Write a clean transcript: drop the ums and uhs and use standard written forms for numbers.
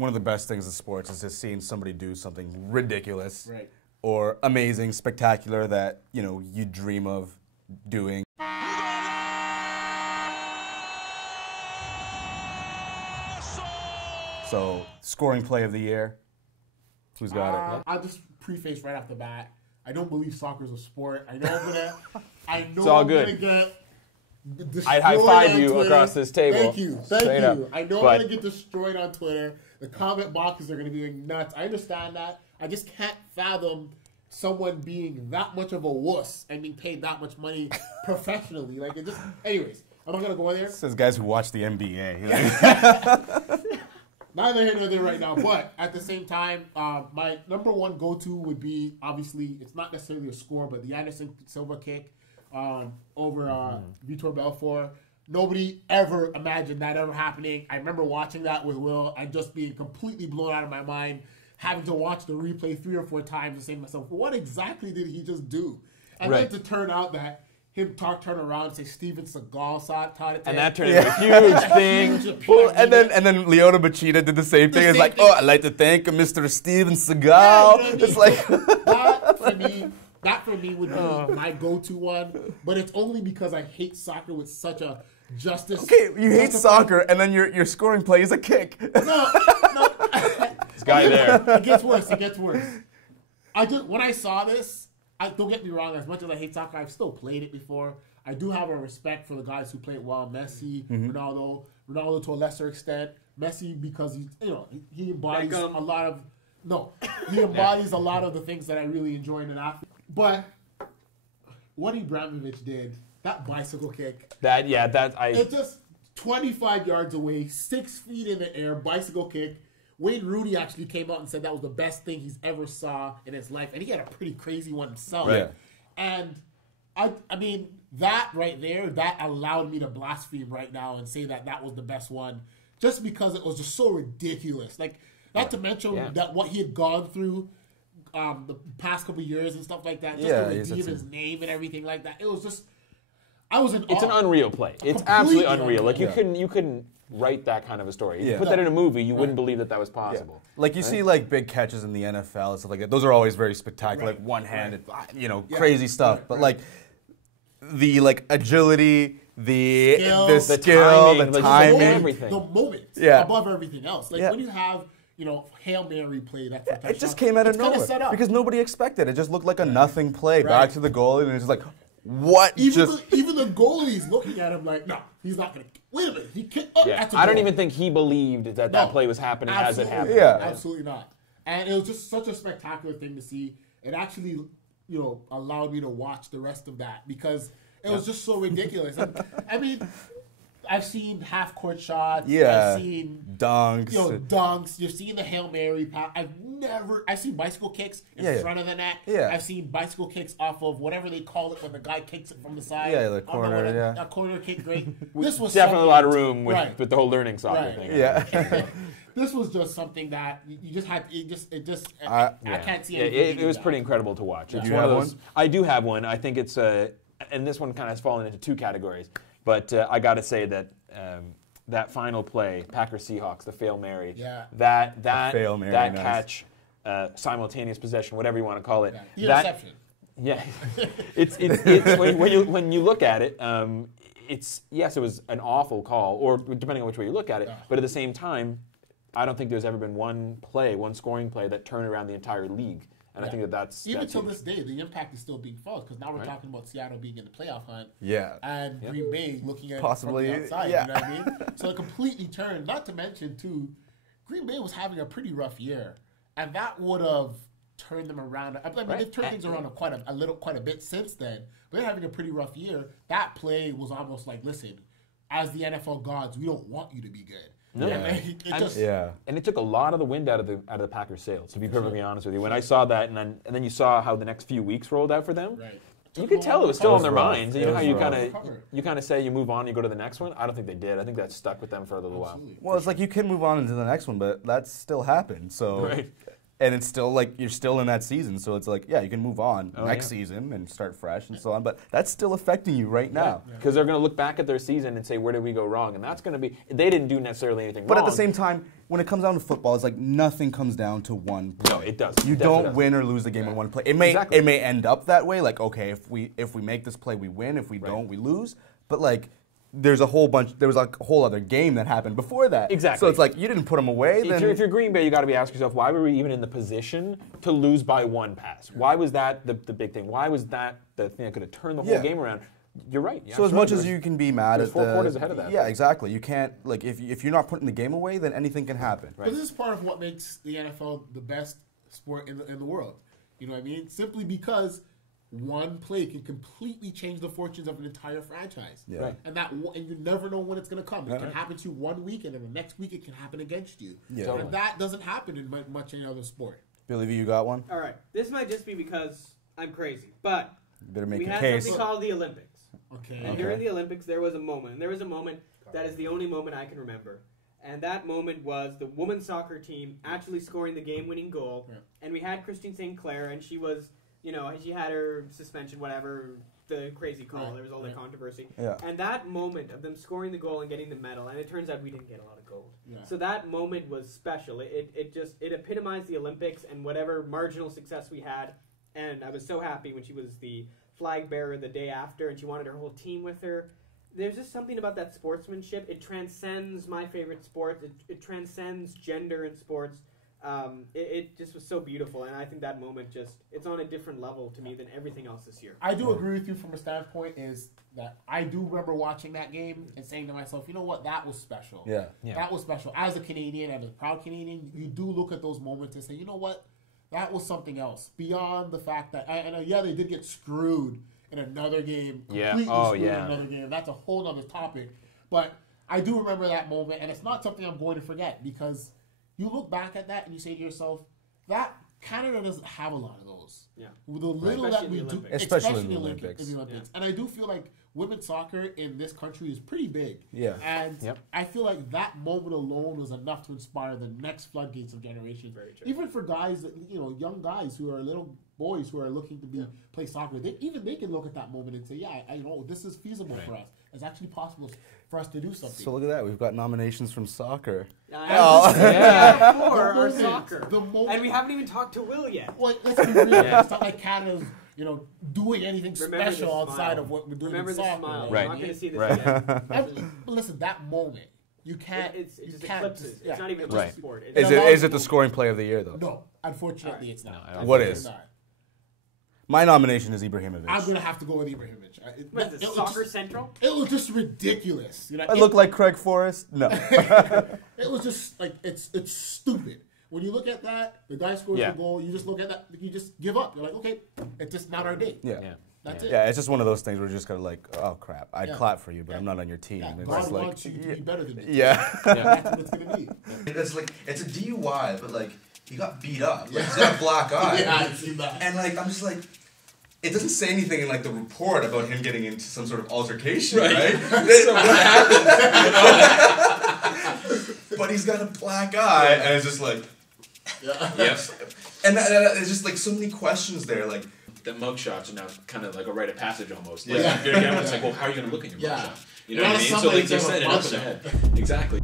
one of the best things in sports is just seeing somebody do something ridiculous Right. or amazing, spectacular that, you know, you dream of doing. So, scoring play of the year. Who's got it? I'll just preface right off the bat. I don't believe soccer is a sport. I know I'm gonna. I know It's all I'm good. gonna get. I'd high-five on you Twitter. across this table. Thank you. Thank Straight you. up. I know But- I'm gonna get destroyed on Twitter. The comment boxes are gonna be nuts. I understand that. I just can't fathom someone being that much of a wuss and being paid that much money professionally. Like it just. Anyways, I'm not gonna go in there. It says guys who watch the NBA. Neither here nor there right now, but at the same time, my number one go-to would be, obviously, it's not necessarily a score, but the Anderson Silva kick over Vitor Belfort. Nobody ever imagined that ever happening. I remember watching that with Will and just being completely blown out of my mind, having to watch the replay 3 or 4 times and saying to myself, what exactly did he just do? And Right. then to turn out that him turn around and say Steven Seagal taught it to And him. that turned into a huge thing. Huge Well, and then Leona Machida did the same thing. It's same like, thing. oh, I'd like to thank Mr. Steven Seagal. Yeah, you know what I mean? It's like that for me would be my go-to one, but it's only because I hate soccer with such a justice. okay, you hate justified- soccer, and then your scoring play is a kick. No. This guy there. It gets worse. It gets worse. When I saw this, don't get me wrong. As much as I hate soccer, I've still played it before. I do have a respect for the guys who play it well. Messi, Ronaldo to a lesser extent. Messi because he embodies a lot of he embodies a lot of the things that I really enjoy in an athlete. But what Ibrahimovic did, that bicycle kick, It just 25 yards away, 6 feet in the air, bicycle kick. Wayne Rooney actually came out and said that was the best thing he's ever saw in his life, and he had a pretty crazy one himself. Right. And I mean that right there, that allowed me to blaspheme right now and say that was the best one, just because it was just so ridiculous. Like not to mention that what he had gone through the past couple of years and stuff like that, just to redeem his name and everything like that. It was just, I was in awe. It's an unreal play. It's absolutely unreal. Like you couldn't write that kind of a story. If you put that in a movie, you wouldn't believe that was possible. Yeah. Like you see like big catches in the NFL and stuff like that. Those are always very spectacular, like one-handed, crazy stuff. But like the agility, the skill, the timing, everything. The moment above everything else. Like when you have Hail Mary play, that's it just came out of nowhere because nobody expected it. It just looked like a nothing play back to the goalie, and it's just like, what? Even the goalie's looking at him like, no, he's not gonna. Wait a minute, he kicked. Oh, that's a I don't goal. even think he believed that play was happening as it happened. Yeah, absolutely not. And it was just such a spectacular thing to see. It actually, allowed me to watch the rest of that because it was just so ridiculous. And, I mean, I've seen half-court shots. Yeah. I've seen dunks. Dunks. You've seen the Hail Mary pass. I've seen bicycle kicks in front of the net. Yeah. I've seen bicycle kicks off of whatever they call it when the guy kicks it from the side. Yeah, the corner, A corner kick, great. This was Definitely a lot of room right. with the whole learning soccer thing. Yeah. This was just something that you just had. I can't see anything. It was pretty incredible to watch. Did you have one? I do have one. I think it's and this one kind of has fallen into 2 categories. But I got to say that that final play, Packers Seahawks, the Hail Mary, that Hail Mary, that nice. catch, simultaneous possession, whatever you want to call it. Interception. Yeah, it's when you look at it, it was an awful call, or depending on which way you look at it. But at the same time, I don't think there's ever been one scoring play that turned around the entire league. And I think that's even that's till huge. this day, the impact is still being felt because now we're talking about Seattle being in the playoff hunt, and Green Bay looking at possibly it from the outside. You know what I mean? So it completely turned. Not to mention, too, Green Bay was having a pretty rough year, and that would have turned them around. I mean, they've turned things around quite a bit since then. But they're having a pretty rough year. That play was almost like, listen, as the NFL gods, we don't want you to be good. No. And it took a lot of the wind out of the Packers' sails, to be perfectly honest with you. When I saw that, and then you saw how the next few weeks rolled out for them, you could tell it was still on their minds. You know how you kind of say you move on, you go to the next one. I don't think they did. I think that stuck with them for a little while. Well, it's like you can move on into the next one, but that still happened. So and it's still like you're still in that season. So it's like, yeah, you can move on next season and start fresh and so on. But that's still affecting you right now. Because they're going to look back at their season and say, where did we go wrong? And that's going to be, they didn't do necessarily anything But wrong. at the same time, when it comes down to football, it's like nothing comes down to one play. No, it does. You don't win or lose the game on one play. It may end up that way. Like, okay, if we make this play, we win. If we don't, we lose. But like, there was a whole other game that happened before that. Exactly. So it's like you didn't put them away. If you're Green Bay, you got to be asking yourself, why were we even in the position to lose by one pass? Why was that the big thing? Why was that the thing that could have turned the whole game around? You're right. So as much as you can be mad at 4 quarters ahead of that. Yeah, exactly. You can't, like, if you're not putting the game away, then anything can happen. But this is part of what makes the NFL the best sport in the world. You know what I mean? Simply because one play can completely change the fortunes of an entire franchise. Yeah. Right. And you never know when it's going to come. It can happen to you one week, and then the next week it can happen against you. Yeah. Totally. And that doesn't happen in much any other sport. Billy V, you got one? All right. This might just be because I'm crazy, but you better make we a had case. something called the Olympics. Okay. And during the Olympics, there was a moment. And there was a moment that is the only moment I can remember. And that moment was the women's soccer team actually scoring the game-winning goal. Yeah. And we had Christine St. Clair, and she was, you know, she had her suspension, whatever, the crazy call. Right. There was all the controversy. Yeah. And that moment of them scoring the goal and getting the medal, and it turns out we didn't get a lot of gold. Yeah. So that moment was special. It epitomized the Olympics and whatever marginal success we had. And I was so happy when she was the flag bearer the day after, and she wanted her whole team with her. There's just something about that sportsmanship. It transcends my favorite sport. It transcends gender in sports. It just was so beautiful, and I think that moment it's on a different level to me than everything else this year. I do agree with you from a standpoint is that I do remember watching that game and saying to myself, you know what, that was special. Yeah. That was special. As a Canadian, as a proud Canadian, you do look at those moments and say, you know what, that was something else. Beyond the fact that, they did get screwed in another game. Completely screwed in another game. That's a whole other topic. But I do remember that moment, and it's not something I'm going to forget because you look back at that and you say to yourself, that Canada doesn't have a lot of those. Yeah. The little that we do, especially in the Olympics. And I do feel like women's soccer in this country is pretty big. Yeah. And I feel like that moment alone was enough to inspire the next floodgates of generations. Very true. Even for guys that, young guys who are little boys who are looking to play soccer, they can look at that moment and say, I know this is feasible for us. It's actually possible for us to do something. So look at that. We've got nominations from soccer. For our soccer. And we haven't even talked to Will yet. Well, let's be real. It's not like Canada's, doing anything special outside of what we're doing in soccer. Smile. Right. We're not going to see this again. But listen, that moment, you can't. It just eclipses. It's not even just a sport. Is it the scoring play of the year, though? No. Unfortunately, it's not. No, what is? My nomination is Ibrahimovic. I'm going to have to go with Ibrahimovic. What is this, Soccer Central? It was just ridiculous. I look like Craig Forrest? No. It was just like, it's stupid. When you look at that, the guy scores the goal, you just look at that, you just give up. You're like, okay, it's just not our day. Yeah. That's it. Yeah, it's just one of those things where you're just kind of like, oh, crap. I'd clap for you, but I'm not on your team. Yeah, It's God like, wants you to be better than me. Yeah. That's what it's going to be. It's like, it's a DUI, but like, he got beat up. Like, he's got a black eye. I've seen that. And like, I'm just like, it doesn't say anything in like the report about him getting into some sort of altercation, right? So what happened? But he's got a black eye, and it's just like, yes. And there's just like so many questions there, like. The mugshots are now kind of like a rite of passage almost. Like, it's like, well, how are you going to look at your mugshot? You know what I mean? So like, they set it up in the head. Exactly.